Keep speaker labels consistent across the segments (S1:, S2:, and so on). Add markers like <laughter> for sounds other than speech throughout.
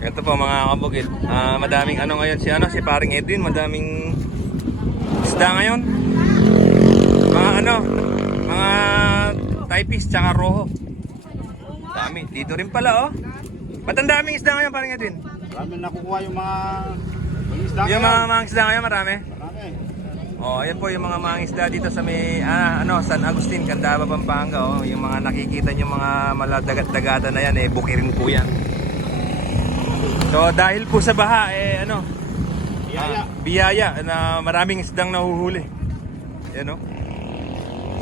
S1: Ito po mga kabukid. Ah, madaming ano ngayon si ano si paring Edwin, madaming isda ngayon. Mga ano, mga typist tsaka roho. Dami. Dito rin pala oh. Ba't ang daming isda ngayon paring Edwin?
S2: Marami nakukuha yung mga yung isda
S1: Yung mga mga isda ngayon marami.
S2: Marami.
S1: Oh, ayan po yung mga mga isda dito sa may ah, ano, San Agustin, Candaba, Pampanga. Oh, yung mga nakikita niyo mga maladagat-dagatan na yan eh bukirin po yan. So dahil po sa baha eh ano,
S2: Biyaya.
S1: ah, biyaya na maraming isdang nahuhuli. Yan oh.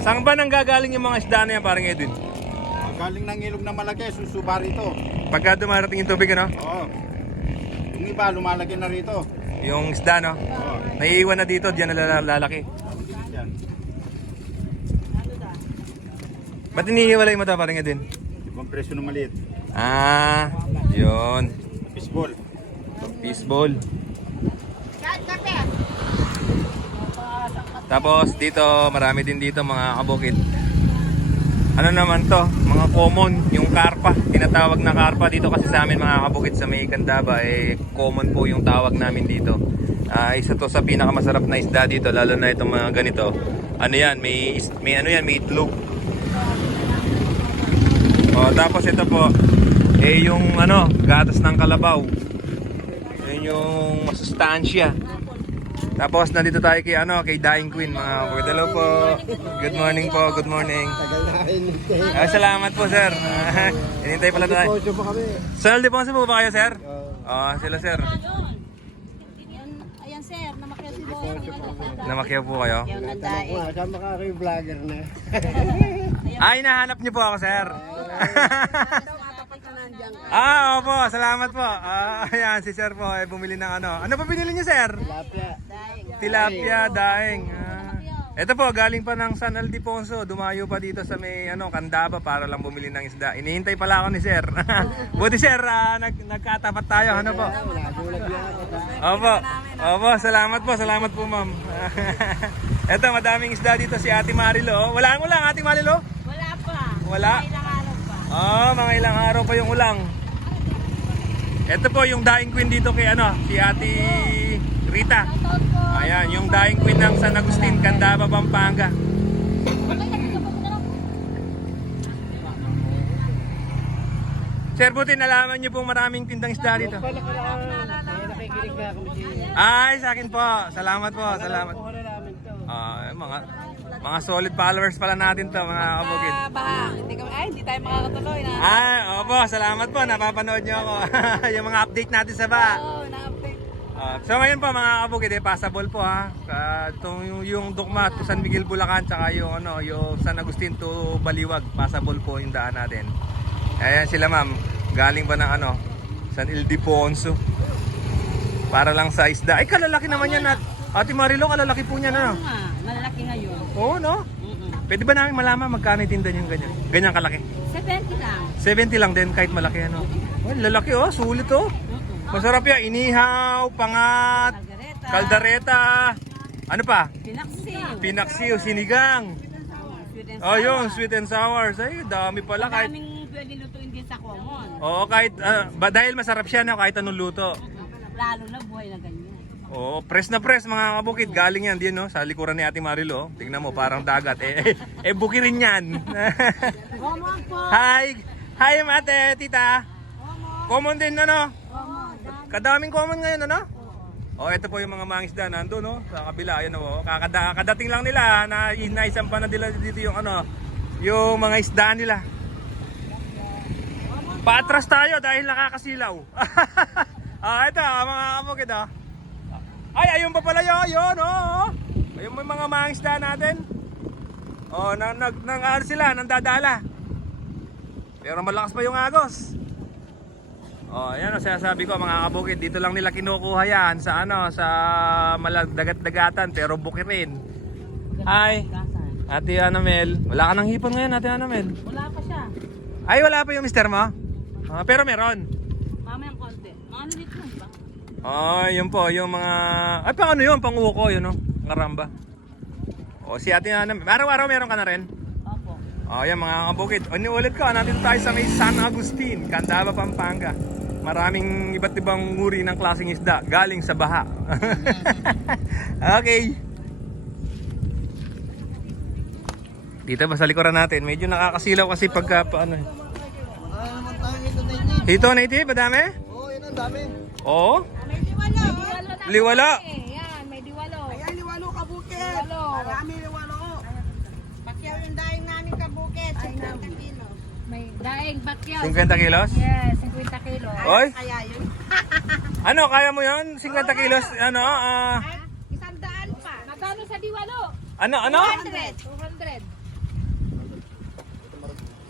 S1: Saan ba nang gagaling yung mga isda na yan parang Edwin?
S2: Galing ng ilog na malaki, susuba rito.
S1: Pagka dumarating yung tubig ano,
S2: Oo. Yung iba, lumalaki na rito.
S1: yung isda no,
S2: Oo.
S1: naiiwan na dito, diyan na lalaki. Ba't inihiwalay mo ito parang Edwin?
S2: Ibang presyo ng maliit.
S1: Ah, yun.
S2: Fishball.
S1: Fishball. Tapos dito, marami din dito mga kabukid. Ano naman to? Mga common, yung karpa. Tinatawag na karpa dito kasi sa amin mga kabukid sa may Candaba, eh common po yung tawag namin dito. Ah, isa to sa pinakamasarap na isda dito, lalo na itong mga ganito. Ano yan, may, may ano yan, may itlog. O, tapos ito po, eh yung ano, gatas ng kalabaw. Yun yung masustansya. Tapos nandito tayo kay ano, kay Dying Queen mga kapatid. Hello po. Good morning po. Good morning. Ah, salamat po, sir. <laughs> Hinintay pala tayo.
S3: Poso pa kami.
S1: Sir Aldefonso po ba kayo, sir? Ah, sila sir.
S4: Ayan, ayan sir, namakyaw si Boy.
S1: Namakyaw po kayo.
S3: Saan ba kayo vlogger na? <laughs>
S1: Ay, nahanap niyo po ako, sir. <laughs> ah, opo. Salamat po. Ah, ayan, si sir po ay bumili ng ano. Ano pa binili niyo, sir?
S3: Tilapia.
S1: Tilapia, daing. Ah. Ito po, galing pa ng San Aldefonso. Dumayo pa dito sa may ano, Candaba para lang bumili ng isda. Inihintay pala ako ni Sir. <laughs> Buti Sir, ah, nag, nagkatapat tayo. Ano po? Opo. Opo, salamat po. Salamat po, ma'am. <laughs> Ito, madaming isda dito si Ate Marilo. Wala ang ulang, Ate Marilo?
S4: Wala pa.
S1: Wala? Oh, mga ilang araw pa yung ulang. Ito po yung daing queen dito kay ano, si Ate Rita. Ayan, yung daing queen ng San Agustin, Candaba, Pampanga. Sir, buti nalaman niyo pong maraming tindang isda dito. Ay, sa akin po. Salamat po, salamat. Ah, mga mga solid followers pala natin to, mga kabukid.
S4: Ah, baha. Hindi kami, ay, hindi tayo makakatuloy na.
S1: Ay, opo, salamat po. Napapanood niyo ako. <laughs> yung mga update natin sa ba.
S4: Oo, na-update.
S1: Ah, so ngayon po mga kabukid, eh, passable po ha. Uh, yung, yung Dukma to San Miguel Bulacan tsaka yung ano, yung San Agustin to Baliwag, passable po yung daan natin. Ayan sila ma'am, galing pa ng ano, San Ildefonso. Para lang sa isda. Ay kalalaki naman yan at Ate Marilo, kalalaki po niyan ano. Oo no? Pwede ba namin malaman magkano yung tinda yung ganyan? Ganyan kalaki.
S4: 70 lang.
S1: 70 lang din kahit malaki ano. Oh, lalaki oh, sulit oh. Masarap yan, inihaw, pangat, kaldareta. Ano pa?
S4: Pinaksiw.
S1: Pinaksiw, sinigang.
S4: Sweet and
S1: Oh,
S4: sour.
S1: yun, sweet and sour. Ay, dami pala kahit
S4: Maraming pwede lutuin din sa common.
S1: Oo, kahit ah, ba, dahil masarap siya na kahit anong luto.
S4: Lalo na buhay na ganyan.
S1: Oo, press na press mga kabukid. Galing yan din no, sa likuran ni Ate Marilo. Tingnan mo, parang dagat. Eh, eh, eh bukirin yan. <laughs> Hi! Hi, mate, tita. Common din, ano? Kadaming common ngayon, ano? Oh, ito po yung mga mangisda nando, no? Sa kabila, ayun oh. Kakada, kadating lang nila na inaisan pa na nila dito yung ano, yung mga isda nila. Paatras tayo dahil nakakasilaw. <laughs> ah, ito, ah, mga kabukid, ah. Ay, ayun pa pala yun, yun, oh. Ayun mo yung mga mangisda natin. Oh, nang nag nang ano sila, nang dadala. Pero malakas pa yung agos. Oh, ayan ang sinasabi ko mga kabukid, dito lang nila kinukuha yan sa ano, sa maladagat-dagatan pero bukirin. Hi. Ate Anamel, wala ka nang hipon ngayon, Ate Anamel.
S4: Wala pa siya.
S1: Ay, wala pa yung mister mo? Ah, pero meron.
S4: Mamayang konti. Mga dito lang ba?
S1: Oh, yun po, yung mga... Ay, pang ano yun? Pang uko, yun, no? Ngaramba. O, si Ate Anamel. Araw-araw meron ka na rin?
S4: Opo.
S1: Oh, yan mga kabukid. Ulit ko, nandito tayo sa may San Agustin, Candaba, Pampanga. Maraming iba't ibang uri ng klaseng isda galing sa baha. <laughs> okay. Dito ba sa likuran natin? Medyo nakakasilaw kasi pagka paano. eh.
S3: Ah, na.
S1: Dito native, madami?
S3: Oo, yun ang dami.
S1: Oo.
S4: Eh, Yan, may diwalo.
S5: Ayan, liwalo kabukit.
S4: Liwalo.
S5: Marami liwalo. Pakyaw yung daing namin kabukit. 50 kilo.
S4: May daing bakyaw.
S1: 50 kilos?
S4: Yes, 50 kilo.
S1: Oy,
S5: Kaya yun. <laughs>
S1: ano, kaya mo yun? 50 kilos, ano, ah,
S5: Isang daan pa.
S4: Magkano sa diwalo?
S1: ano, ano?
S4: 200. 200.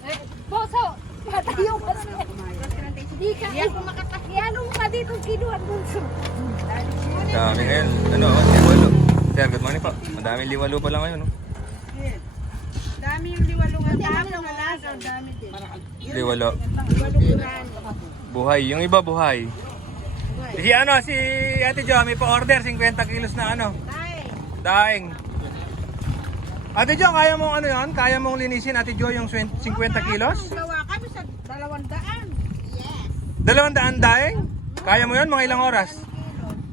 S4: Eh, boso! Matayo ka na. Hindi ka. Hindi ako ka dito kinuha bunso.
S1: Dami ngayon, ano, oh, liwalo. Sir, good morning po. Madaming liwalo pa lang ngayon, no?
S5: Dami yung liwalo nga kahapon na laso. Dami din.
S1: Liwalo.
S5: Liwalo kurano.
S1: Buhay. Yung iba buhay. Si ano, si Ate Jo, may pa-order 50 kilos na ano,
S5: Tay.
S1: daing. Ate Jo, kaya mong ano yan? Kaya mong linisin Ate Jo yung 50 kilos?
S5: Gawa kami sa dalawang daan. Yes.
S1: Dalawang daan daing? Kaya mo yun? Mga ilang oras?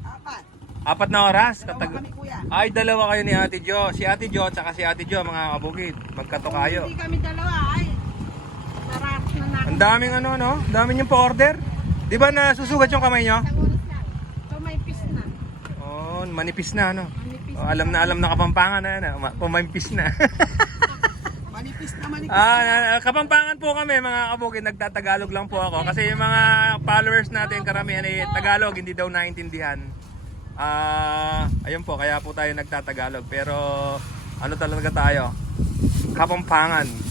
S5: Apat.
S1: Apat na oras? Katag
S5: kami kuya.
S1: Ay, dalawa kayo ni Ate Jo. Si Ate Jo at saka si Ate Jo, mga kabukid. Magkato kayo.
S5: hindi kami dalawa ay nararas na natin.
S1: Ang daming ano, no? Daming yung pa-order. Di ba nasusugat yung kamay nyo?
S5: Isang oras lang. So may pis na.
S1: Oh, manipis na, no?
S5: Manipis.
S1: Oh, alam na alam na kapampangan na yan. ah. Pumampis na. <laughs>
S5: Na manipis.
S1: ah, kapampangan po kami mga kabukid. Nagtatagalog lang po ako. Kasi yung mga followers natin karamihan ay Tagalog, hindi daw naintindihan. Ah, ayun po, kaya po tayo nagtatagalog. Pero ano talaga tayo? Kapampangan.